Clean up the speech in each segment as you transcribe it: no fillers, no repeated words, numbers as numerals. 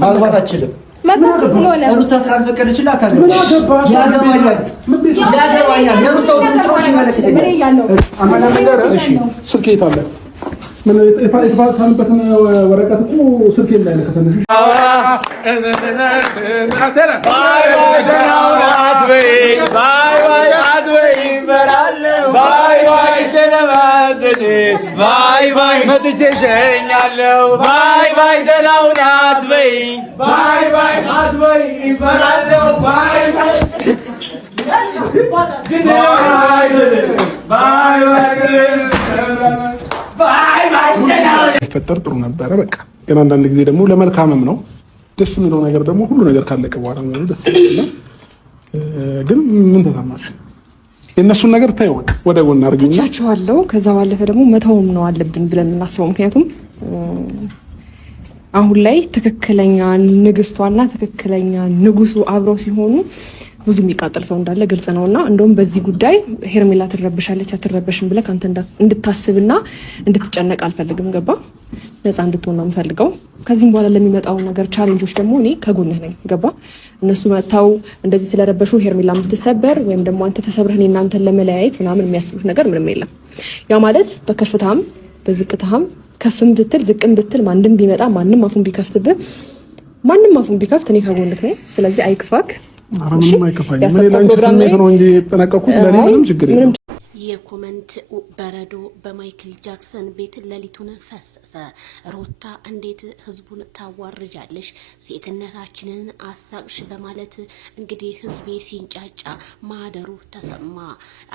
ማግባት አትችልም። መብቱ ስለሆነ ሩታ ስራት ፈቀደችላት አለ ያገባኛል የሩታው ስራት ይመለከታል። ምን ያለው አማና ነገር እሺ ስልክ የት አለ? ምን የተፋታንበትን ወረቀት እኮ ስልክ ላይ ነው ከተነሽ ባይ መጥቼ ሸኛለሁ ባይ ደህናውን አትበይ ባይ አትበይ ይፈራለሁ ይፈጠር ጥሩ ነበረ። በቃ ግን አንዳንድ ጊዜ ደግሞ ለመልካምም ነው። ደስ የሚለው ነገር ደግሞ ሁሉ ነገር ካለቀ በኋላ ነው ደስ የሚለው። ግን ምን ተሰማሽ? የእነሱን ነገር ታየው ወደ ጎን አድርጊና ትቻችኋለሁ። ከዛ ባለፈ ደግሞ መተውም ነው አለብን ብለን እናስበው። ምክንያቱም አሁን ላይ ትክክለኛ ንግስቷና ትክክለኛ ንጉሱ አብረው ሲሆኑ ብዙ የሚቃጠል ሰው እንዳለ ግልጽ ነውና እንደውም በዚህ ጉዳይ ሄርሜላ ትረብሻለች አትረበሽም ብለህ አንተ እንድታስብና እንድትጨነቅ አልፈልግም። ገባ? ነፃ እንድትሆን ነው የምፈልገው። ከዚህም በኋላ ለሚመጣው ነገር ቻሌንጆች ደግሞ እኔ ከጎንህ ነኝ። ገባ? እነሱ መጥተው እንደዚህ ስለረበሹ ሄርሜላ የምትሰበር ወይም ደግሞ አንተ ተሰብረህ እናንተን ለመለያየት ምናምን የሚያስቡት ነገር ምንም የለም። ያ ማለት በከፍታም በዝቅታም ከፍም ብትል ዝቅም ብትል ማንም ቢመጣ ማንም አፉን ቢከፍትብህ ማንም አፉን ቢከፍት እኔ ከጎንህ ነኝ። ስለዚህ አይክፋክ። ምንም አይከፋኝም። ምን ላንቺ ስሜት ነው እንጂ የተጠነቀቁት ለኔ ምንም ችግር የለም። የኮመንት በረዶ በማይክል ጃክሰን ቤት ሌሊቱን ፈሰሰ። ሩታ እንዴት ህዝቡን ታዋርጃለሽ? ሴትነታችንን አሳቅሽ በማለት እንግዲህ ህዝቤ ሲንጫጫ ማደሩ ተሰማ።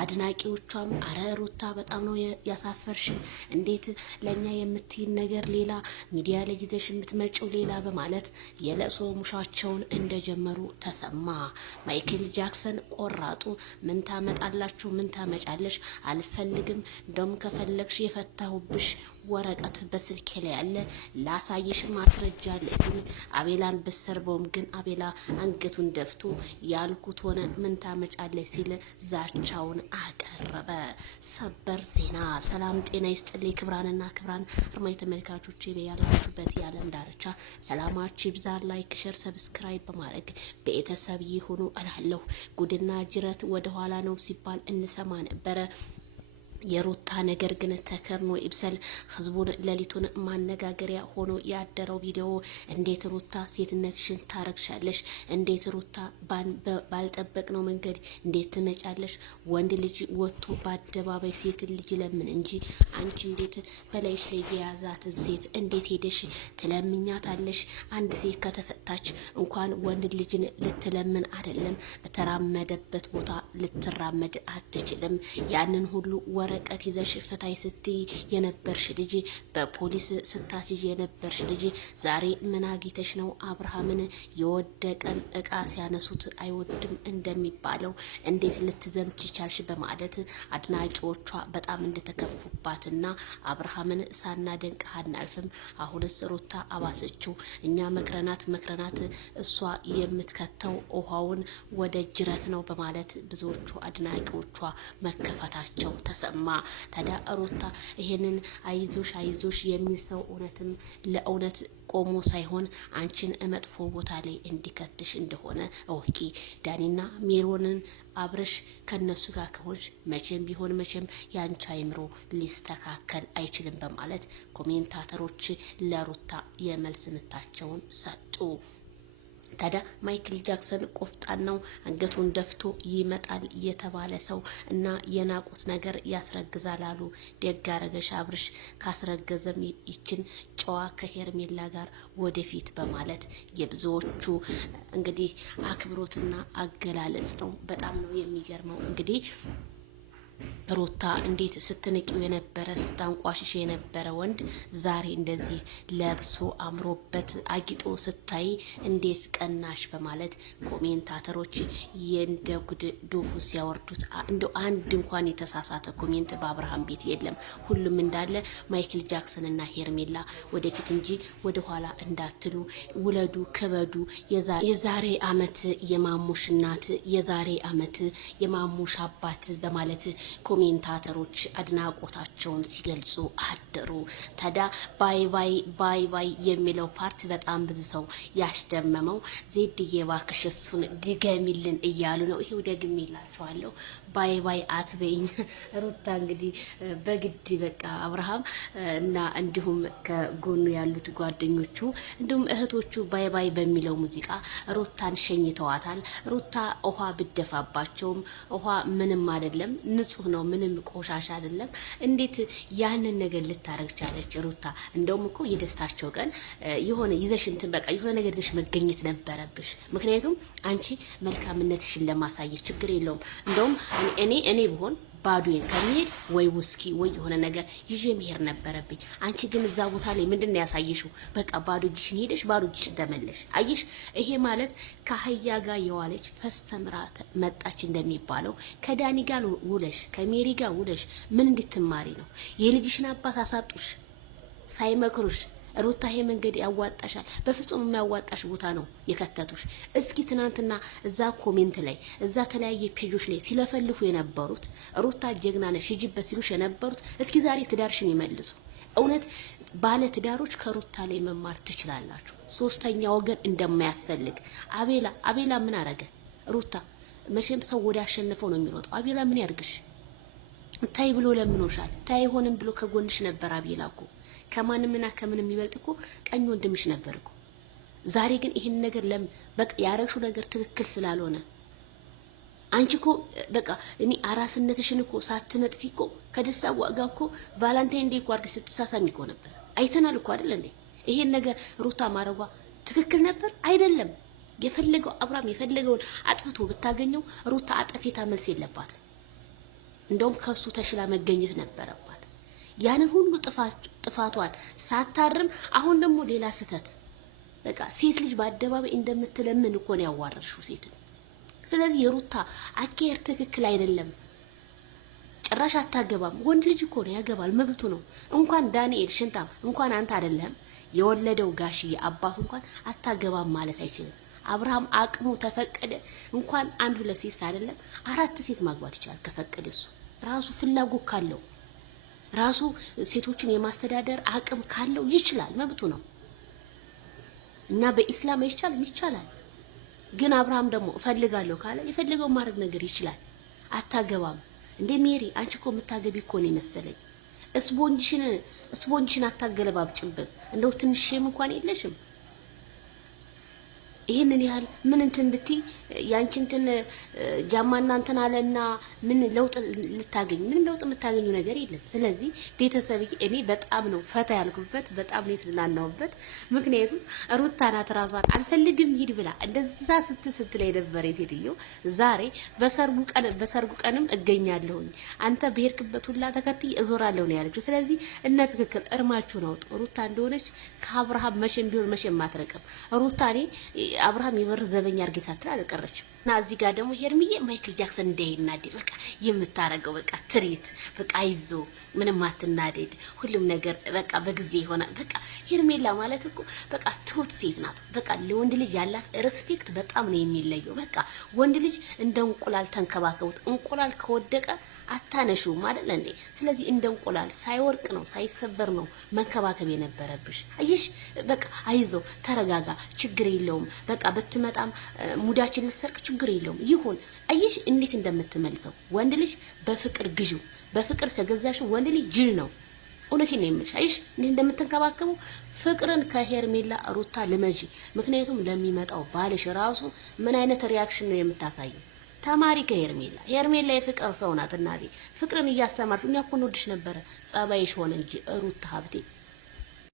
አድናቂዎቿም አረ ሩታ በጣም ነው ያሳፈርሽን፣ እንዴት ለኛ የምትይን ነገር ሌላ፣ ሚዲያ ላይ ይዘሽ የምትመጪው ሌላ በማለት የለቅሶ ሙሻቸውን እንደጀመሩ ተሰማ። ማይክል ጃክሰን ቆራጡ ምን ታመጣላችሁ? ምን ታመጫለሽ? አልፈልግም፣ ደም ከፈለግሽ የፈታሁብሽ ወረቀት በስልኬ ላይ ያለ ላሳይሽ ማስረጃ አለ ሲል አቤላን በሰርበውም ግን አቤላ አንገቱን ደፍቶ ያልኩት ሆነ ምን ታመጫለሽ ሲል ዛቻውን አቀረበ። ሰበር ዜና። ሰላም ጤና ይስጥልኝ ክብራንና ክብራን አድማጭ ተመልካቾቼ በያላችሁበት የዓለም ዳርቻ ሰላማችሁ ይብዛ። ላይክ፣ ሼር፣ ሰብስክራይብ በማድረግ ቤተሰብ ይሁኑ እላለሁ። ጉድና ጅረት ወደ ኋላ ነው ሲባል እንሰማ ነበረ። የሩታ ነገር ግን ተከርኖ ይብሰል። ህዝቡን ሌሊቱን ማነጋገሪያ ሆኖ ያደረው ቪዲዮ እንዴት ሩታ ሴትነትሽን ታረግሻለሽ? እንዴት ሩታ ባልጠበቅነው መንገድ እንዴት ትመጫለሽ? ወንድ ልጅ ወጥቶ በአደባባይ ሴት ልጅ ለምን እንጂ አንቺ እንዴት በላይሽ ላይ የያዛትን ሴት እንዴት ሄደሽ ትለምኛታለሽ? አንድ ሴት ከተፈታች እንኳን ወንድ ልጅን ልትለምን አይደለም በተራመደበት ቦታ ልትራመድ አትችልም። ያንን ሁሉ ወረቀት ይዘሽ ፍታይ ስትይ የነበርሽ ልጅ በፖሊስ ስታስይዥ የነበርሽ ልጅ ዛሬ ምን አግኝተሽ ነው አብርሃምን የወደቀን እቃ ሲያነሱት አይወድም እንደሚባለው እንዴት ልትዘምች ቻልሽ? በማለት አድናቂዎቿ በጣም እንደተከፉባትና አብርሃምን ሳናደንቅ አናልፍም፣ አሁንስ ሩታ አባሰችው፣ እኛ መክረናት እሷ የምትከተው ውሃውን ወደ ጅረት ነው በማለት ብዙዎቹ አድናቂዎቿ መከፈታቸው ተሰማ። ታዲያ ሩታ ይሄንን አይዞሽ የሚል ሰው እውነትም ለእውነት ቆሞ ሳይሆን አንቺን መጥፎ ቦታ ላይ እንዲከትሽ እንደሆነ እወቂ። ዳኒና ሜሮንን አብረሽ ከነሱ ጋር ከሆንሽ መቼም ቢሆን መቼም ያንቺ አይምሮ ሊስተካከል አይችልም በማለት ኮሜንታተሮች ለሩታ የመልስ ምታቸውን ሰጡ። ታዲያ ማይክል ጃክሰን ቆፍጣናው አንገቱን ደፍቶ ይመጣል የተባለ ሰው እና የናቁት ነገር ያስረግዛል አሉ። ደግ አረገሽ አብርሽ፣ ካስረገዘም ይችን ጨዋ ከሄርሜላ ጋር ወደፊት በማለት የብዙዎቹ እንግዲህ አክብሮትና አገላለጽ ነው። በጣም ነው የሚገርመው። እንግዲህ ሩታ እንዴት ስትንቂው የነበረ ስታንቋሽሽ የነበረ ወንድ ዛሬ እንደዚህ ለብሶ አምሮበት አጊጦ ስታይ እንዴት ቀናሽ በማለት ኮሜንታተሮች የእንደ ጉድ ዶፉ ሲያወርዱት እንደው አንድ እንኳን የተሳሳተ ኮሜንት በአብርሃም ቤት የለም። ሁሉም እንዳለ ማይክል ጃክሰን እና ሄርሜላ ወደፊት እንጂ ወደ ኋላ እንዳትሉ፣ ውለዱ፣ ክበዱ። የዛሬ አመት የማሙሽ እናት፣ የዛሬ አመት የማሙሽ አባት በማለት ኮሜንታተሮች አድናቆታቸውን ሲገልጹ አደሩ። ታዲያ ባይ ባይ ባይ ባይ የሚለው ፓርት በጣም ብዙ ሰው ያስደመመው ዜድዬ እባክሽ እሱን ድገሚልን እያሉ ነው። ይሄው ደግሜላችኋለሁ። ባይ ባይ አትበይኝ ሩታ እንግዲህ በግድ በቃ አብርሃም እና እንዲሁም ከጎኑ ያሉት ጓደኞቹ እንዲሁም እህቶቹ ባይ ባይ በሚለው ሙዚቃ ሩታን ሸኝተዋታል። ሩታ ውሃ ብደፋባቸውም ውሃ ምንም አይደለም፣ ንጹህ ነው፣ ምንም ቆሻሻ አይደለም። እንዴት ያንን ነገር ልታረግ ቻለች ሩታ? እንደውም እኮ የደስታቸው ቀን የሆነ ይዘሽ እንትን በቃ የሆነ ነገር ይዘሽ መገኘት ነበረብሽ። ምክንያቱም አንቺ መልካምነትሽን ለማሳየት ችግር የለውም። እንደውም እኔ ብሆን ባዶዬን ከመሄድ ወይ ውስኪ ወይ የሆነ ነገር ይዤ መሄድ ነበረብኝ። አንቺ ግን እዛ ቦታ ላይ ምንድነው ያሳየሽው? በቃ ባዶ እጅሽን ሄደሽ ባዶ እጅሽን ተመለሽ። አየሽ፣ ይሄ ማለት ከአህያ ጋር የዋለች ፈስተምራ መጣች እንደሚባለው ከዳኒ ጋር ውለሽ ከሜሪ ጋር ውለሽ ምን እንድትማሪ ነው? የልጅሽን አባት አሳጡሽ ሳይመክሩሽ። ሩታ ይሄ መንገድ ያዋጣሻል? በፍጹም የሚያዋጣሽ ቦታ ነው የከተቱሽ። እስኪ ትናንትና እዛ ኮሜንት ላይ እዛ ተለያየ ፔጆች ላይ ሲለፈልፉ የነበሩት ሩታ ጀግና ነሽ ሂጂበት ሲሉሽ የነበሩት እስኪ ዛሬ ትዳርሽን ይመልሱ። እውነት ባለ ትዳሮች ከሩታ ላይ መማር ትችላላችሁ። ሶስተኛ ወገን እንደማያስፈልግ። አቤላ ምን አረገ? ሩታ መቼም ሰው ወደ አሸነፈው ነው የሚሮጠው። አቤላ ምን ያርግሽ? ታይ ብሎ ለምኖሻል። ታይ ሆንም ብሎ ከጎንሽ ነበር አቤላ እኮ ከማንምና ከምን የሚበልጥ እኮ ቀኝ ወንድምሽ ነበር እኮ። ዛሬ ግን ይሄን ነገር በቃ ያረግሽው ነገር ትክክል ስላልሆነ አንቺ እኮ በቃ እኔ አራስነትሽን እኮ ሳትነጥፊ እኮ ከደስታ ዋጋ እኮ ቫላንታይን ዴይ እኮ አድርገሽ ስትሳሳሚ እኮ ነበር። አይተናል እኮ አይደል እንዴ? ይሄን ነገር ሩታ ማረጓ ትክክል ነበር አይደለም? የፈለገው አብርሃም የፈለገውን አጥፍቶ ብታገኘው ሩታ አጠፌታ መልስ የለባትም። እንደውም ከሱ ተሽላ መገኘት ነበረባት። ያንን ሁሉ ጥፋቷን ሳታርም አሁን ደግሞ ሌላ ስተት። በቃ ሴት ልጅ በአደባባይ እንደምትለምን እኮ ነው ያዋረርሽው ሴት። ስለዚህ የሩታ አካሄድ ትክክል አይደለም። ጭራሽ አታገባም። ወንድ ልጅ እኮ ነው ያገባል፣ መብቱ ነው። እንኳን ዳንኤል ሽንታም እንኳን አንተ አይደለም የወለደው ጋሽዬ አባቱ እንኳን አታገባም ማለት አይችልም። አብርሃም አቅሙ ተፈቀደ እንኳን 1-2 ሴት አይደለም 4 ሴት ማግባት ይችላል ከፈቀደ። እሱ ራሱ ፍላጎት ካለው ራሱ ሴቶችን የማስተዳደር አቅም ካለው ይችላል፣ መብቱ ነው። እና በኢስላም አይቻልም? ይቻላል። ግን አብርሃም ደግሞ እፈልጋለሁ ካለ የፈለገው ማድረግ ነገር ይችላል። አታገባም እንዴ ሜሪ? አንቺ እኮ የምታገቢ እኮ ነው መሰለኝ። ስፖንጅሽን አታገለባብጭብን። እንደው ትንሽም እንኳን የለሽም። ይሄንን ያህል ምን እንትን ብቲ ያንቺ እንትን ጃማና እንትን አለና ምን ለውጥ ልታገኝ? ምን ለውጥ የምታገኙ ነገር የለም። ስለዚህ ቤተሰብ እኔ በጣም ነው ፈታ ያልኩበት፣ በጣም ነው የተዝናናሁበት። ምክንያቱም ሩታ ናት ራሷን አልፈልግም ሂድ ብላ እንደዛ ስትል የነበረ ሴትዮ ዛሬ በሰርጉ ቀንም እገኛለሁኝ አንተ በሄድክበት ሁላ ተከትዬ እዞራለሁ ነው ያለችው። ስለዚህ እነ ትክክል እርማችሁን አውጡ። ሩታ እንደሆነች ከአብርሃም መቼም ቢሆን መቼም አትረቅም። ሩታ እኔ አብርሃም የበር ዘበኛ አርጌ ሳትል አልቀረችም። እና እዚህ ጋር ደግሞ ሄርሚዬ ማይክል ጃክሰን እንዳይናደድ በቃ የምታረገው በቃ ትሪት በቃ አይዞ ምንም አትናደድ፣ ሁሉም ነገር በቃ በጊዜ ይሆናል። በቃ ሄርሜላ ማለት እኮ በቃ ትሁት ሴት ናት። በቃ ለወንድ ልጅ ያላት ሪስፔክት በጣም ነው የሚለየው። በቃ ወንድ ልጅ እንደ እንቁላል ተንከባከቡት። እንቁላል ከወደቀ አታነሹም አይደል እንዴ? ስለዚህ እንደ እንቁላል ሳይወርቅ ነው ሳይሰበር ነው መንከባከብ የነበረብሽ። አይሽ በቃ አይዞ ተረጋጋ፣ ችግር የለውም በቃ ብትመጣም ሙዳችን ልሰርቅ ችግር የለውም ይሁን። አይሽ እንዴት እንደምትመልሰው ወንድ ልጅ በፍቅር ግዢው። በፍቅር ከገዛሽ ወንድ ልጅ ጅል ነው። እውነቴን ነው የምልሽ። አይሽ እንዴት እንደምትንከባከቡ ፍቅርን ከሄርሜላ ሩታ ልመጂ። ምክንያቱም ለሚመጣው ባልሽ ራሱ ምን አይነት ሪያክሽን ነው የምታሳየው? ተማሪ ከሄርሜላ ሄርሜላ የፍቅር ሰው ናት እናቴ። ፍቅርን እያስተማርሽ እኛ እኮ እንወድሽ ነበረ። ጸባይሽ ሆነ እንጂ ሩታ ሀብቴ